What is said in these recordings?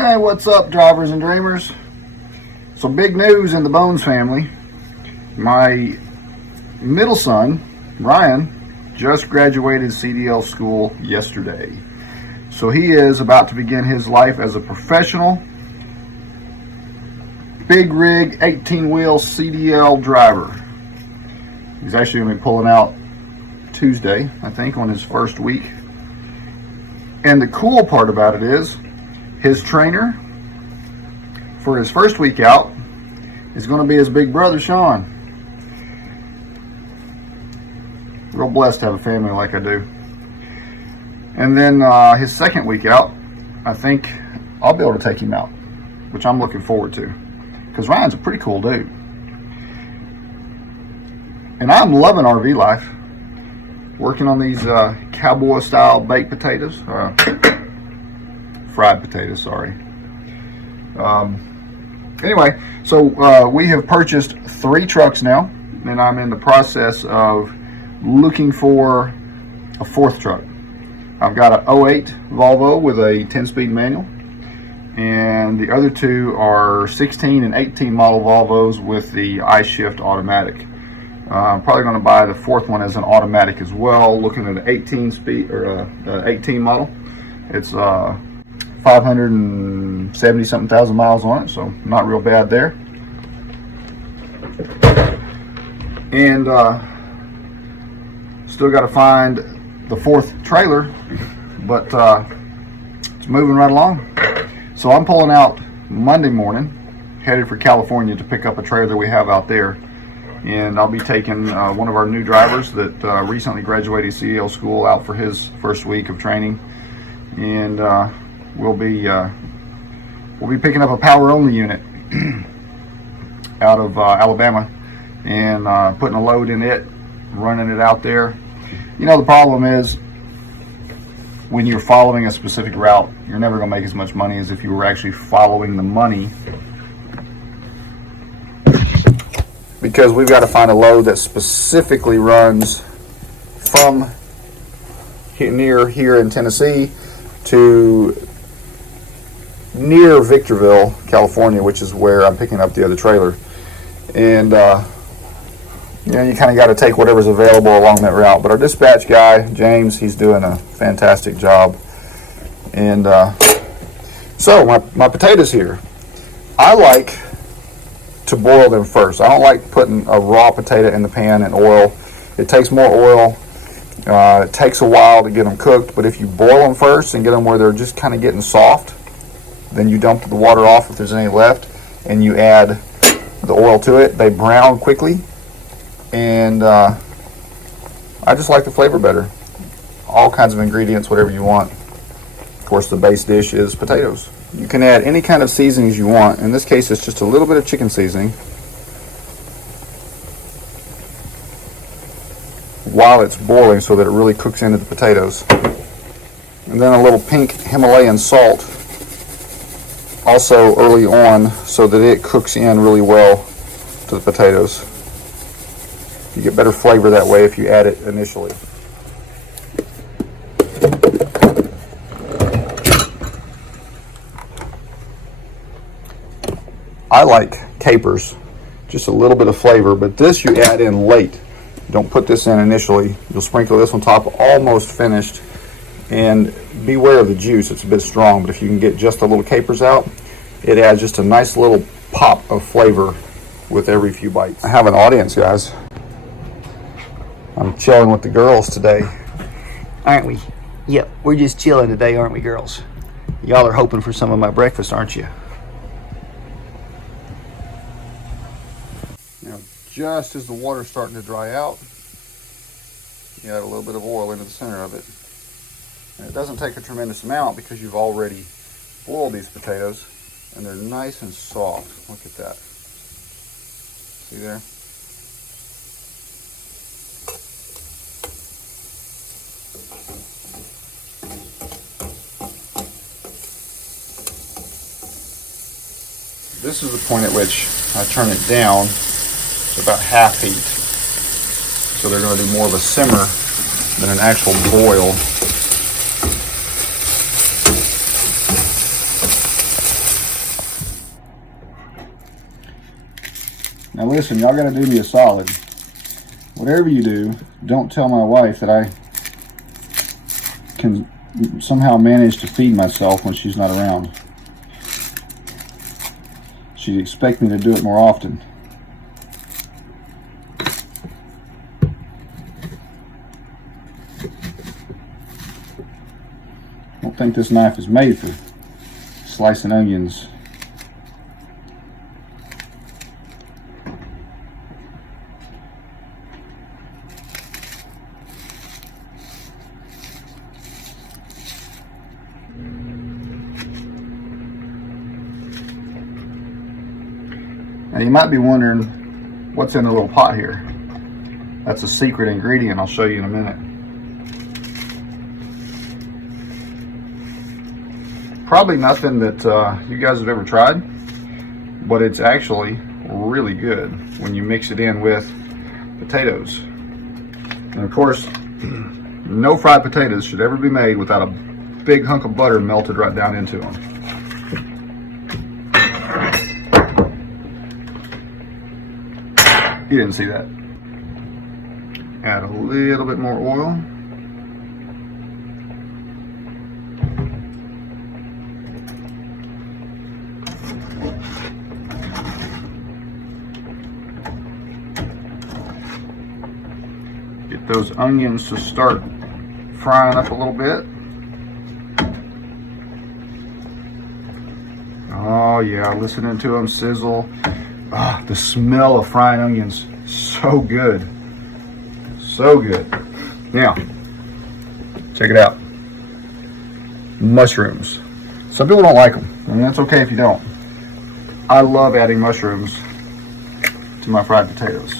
Hey, what's up, drivers and dreamers? So big news in the Bones family. My middle son, Ryan, just graduated CDL school yesterday. So he is about to begin his life as a professional big rig 18-wheel CDL driver. He's actually going to be pulling out Tuesday, I think, on his first week. And the cool part about it is his trainer for his first week out is going to be his big brother, Sean. Real blessed to have a family like I do. And then his second week out, I think I'll be able to take him out, which I'm looking forward to, because Ryan's a pretty cool dude. And I'm loving RV life, working on these cowboy style baked potatoes, fried potatoes, sorry. Anyway, so we have purchased 3 trucks now, and I'm in the process of looking for a 4th truck. I've got an 08 Volvo with a 10-speed manual, and the other 2 are 16 and 18 model Volvos with the I-Shift automatic. I'm probably going to buy the 4th one as an automatic as well. Looking at an 18 speed or 18 model. It's 570 something thousand miles on it, so not real bad there. And still got to find the 4th trailer, but it's moving right along. So I'm pulling out Monday morning, headed for California to pick up a trailer we have out there. And I'll be taking one of our new drivers that recently graduated CDL school out for his first week of training, and we'll be picking up a power only unit out of Alabama and putting a load in it, running it out there. You know, the problem is when you're following a specific route, you're never going to make as much money as if you were actually following the money, because we've got to find a load that specifically runs from near here in Tennessee to near Victorville, California, which is where I'm picking up the other trailer. And you know, you kind of got to take whatever's available along that route. But our dispatch guy, James, he's doing a fantastic job. And so my potatoes here, I like to boil them first. I don't like putting a raw potato in the pan and oil. It takes more oil. It takes a while to get them cooked, but if you boil them first and get them where they're just kind of getting soft, then you dump the water off if there's any left, and you add the oil to it. They brown quickly, and I just like the flavor better. All kinds of ingredients, whatever you want. Of course, the base dish is potatoes. You can add any kind of seasonings you want. In this case, it's just a little bit of chicken seasoning while it's boiling so that it really cooks into the potatoes. And then a little pink Himalayan salt also early on so that it cooks in really well to the potatoes. You get better flavor that way if you add it initially. I like capers, just a little bit of flavor, but this you add in late. Don't put this in initially. You'll sprinkle this on top, almost finished, and beware of the juice. It's a bit strong, but if you can get just the little capers out, it adds just a nice little pop of flavor with every few bites. I have an audience, guys. I'm chilling with the girls today. Aren't we? Yep, we're just chilling today, aren't we, girls? Y'all are hoping for some of my breakfast, aren't you? Just as the water's starting to dry out, you add a little bit of oil into the center of it. And it doesn't take a tremendous amount because you've already boiled these potatoes and they're nice and soft. Look at that. See there? This is the point at which I turn it down to about half heat. So they're going to do more of a simmer than an actual boil. Now listen, y'all gotta do me a solid. Whatever you do, don't tell my wife that I can somehow manage to feed myself when she's not around. She'd expect me to do it more often. I don't think this knife is made for slicing onions. Now you might be wondering what's in the little pot here. That's a secret ingredient I'll show you in a minute. Probably nothing that you guys have ever tried, but it's actually really good when you mix it in with potatoes. And of course, no fried potatoes should ever be made without a big hunk of butter melted right down into them. You didn't see that. Add a little bit more oil. Get those onions to start frying up a little bit. Oh yeah, listening to them sizzle. Ah, the smell of frying onions, so good. So good. Now, check it out. Mushrooms. Some people don't like them, and that's okay if you don't. I love adding mushrooms to my fried potatoes.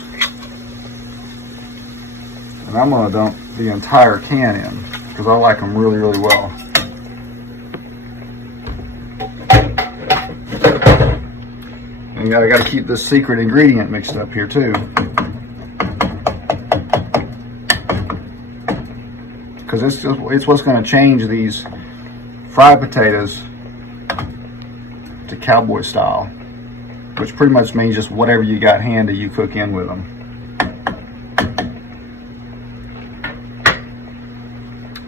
And I'm gonna dump the entire can in, because I like them really, really well. And I gotta keep this secret ingredient mixed up here too. Because it's what's gonna change these fried potatoes to cowboy style, which pretty much means just whatever you got handy you cook in with them.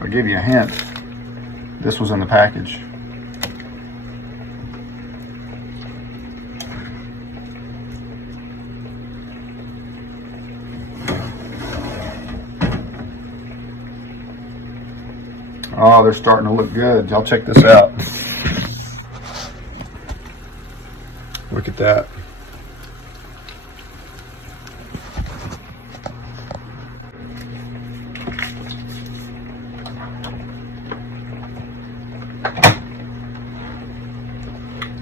I'll give you a hint. This was in the package. Oh, they're starting to look good. Y'all check this out. Look at that.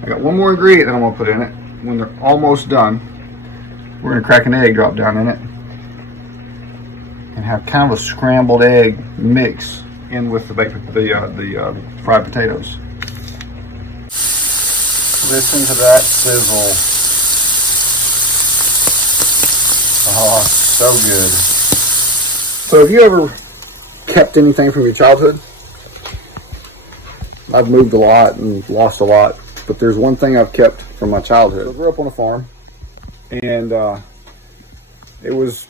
I got one more ingredient that I'm going to put in it. When they're almost done, we're going to crack an egg, drop down in it, and have kind of a scrambled egg mix in with the fried potatoes. Listen to that sizzle. Oh, so good. So have you ever kept anything from your childhood? I've moved a lot and lost a lot, but there's one thing I've kept from my childhood. I grew up on a farm, and it was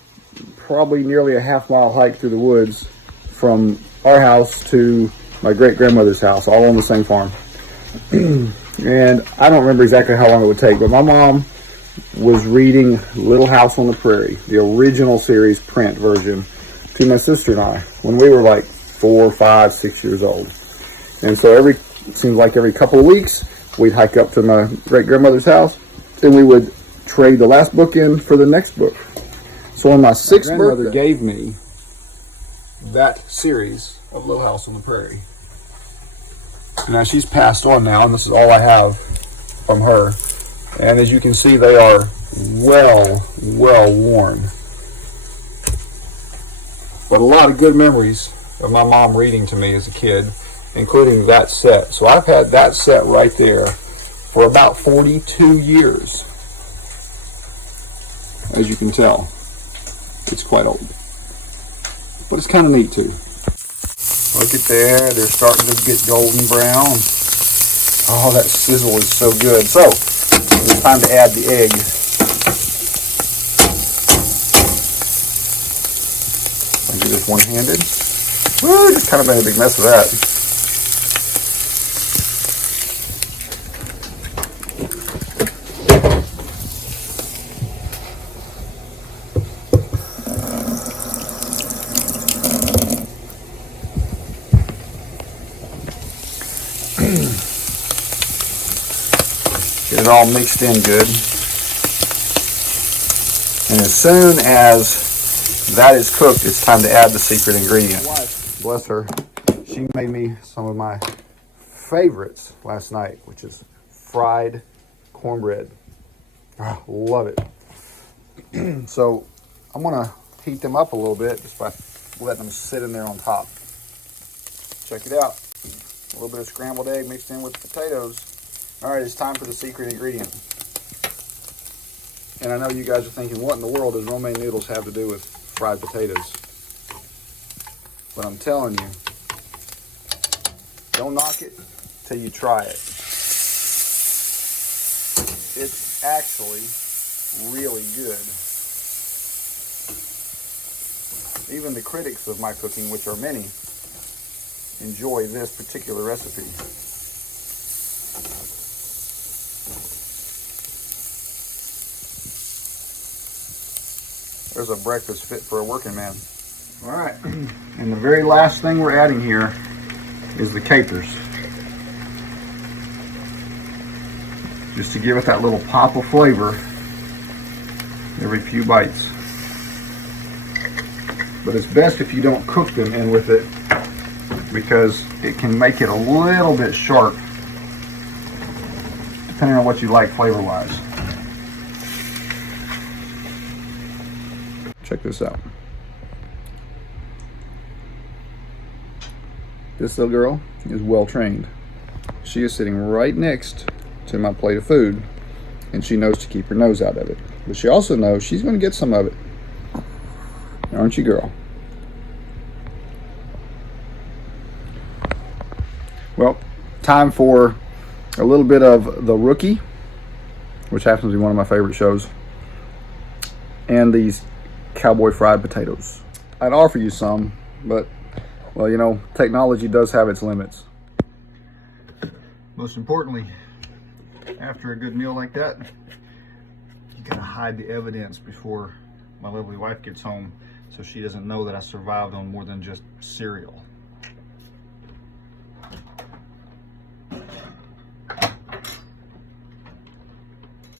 probably nearly a half-mile hike through the woods from our house to my great-grandmother's house, all on the same farm. And I don't remember exactly how long it would take, but my mom was reading Little House on the Prairie, the original series print version, to my sister and I when we were like 4, 5, 6 years old. And so it seemed like every couple of weeks we'd hike up to my great-grandmother's house and we would trade the last book in for the next book. So on my 6th birthday, gave me that series of Little House on the Prairie. Now she's passed on now, and this is all I have from her. And as you can see, they are well worn. But a lot of good memories of my mom reading to me as a kid, including that set. So I've had that set right there for about 42 years. As you can tell, it's quite old. But it's kind of neat too. Look at there, they're starting to get golden brown. Oh, that sizzle is so good. So, it's time to add the egg. this one-handed. Woo, just kind of made a big mess of that. Get it all mixed in good. And as soon as that is cooked, it's time to add the secret ingredient. Bless her. She made me some of my favorites last night, which is fried cornbread. Oh, love it. So I'm gonna heat them up a little bit just by letting them sit in there on top. Check it out. A little bit of scrambled egg mixed in with potatoes. All right, it's time for the secret ingredient. And I know you guys are thinking, what in the world does romaine noodles have to do with fried potatoes? But I'm telling you, don't knock it till you try it. It's actually really good. Even the critics of my cooking, which are many, enjoy this particular recipe. There's a breakfast fit for a working man. All right, and the very last thing we're adding here is the capers. Just to give it that little pop of flavor every few bites. But it's best if you don't cook them in with it, because it can make it a little bit sharp, depending on what you like flavor-wise. Check this out. This little girl is well trained. She is sitting right next to my plate of food, and she knows to keep her nose out of it. But she also knows she's going to get some of it. Aren't you, girl? Well, time for a little bit of The Rookie, which happens to be one of my favorite shows, and these cowboy fried potatoes. I'd offer you some, but, well, you know, technology does have its limits. Most importantly, after a good meal like that, you gotta hide the evidence before my lovely wife gets home, so she doesn't know that I survived on more than just cereal.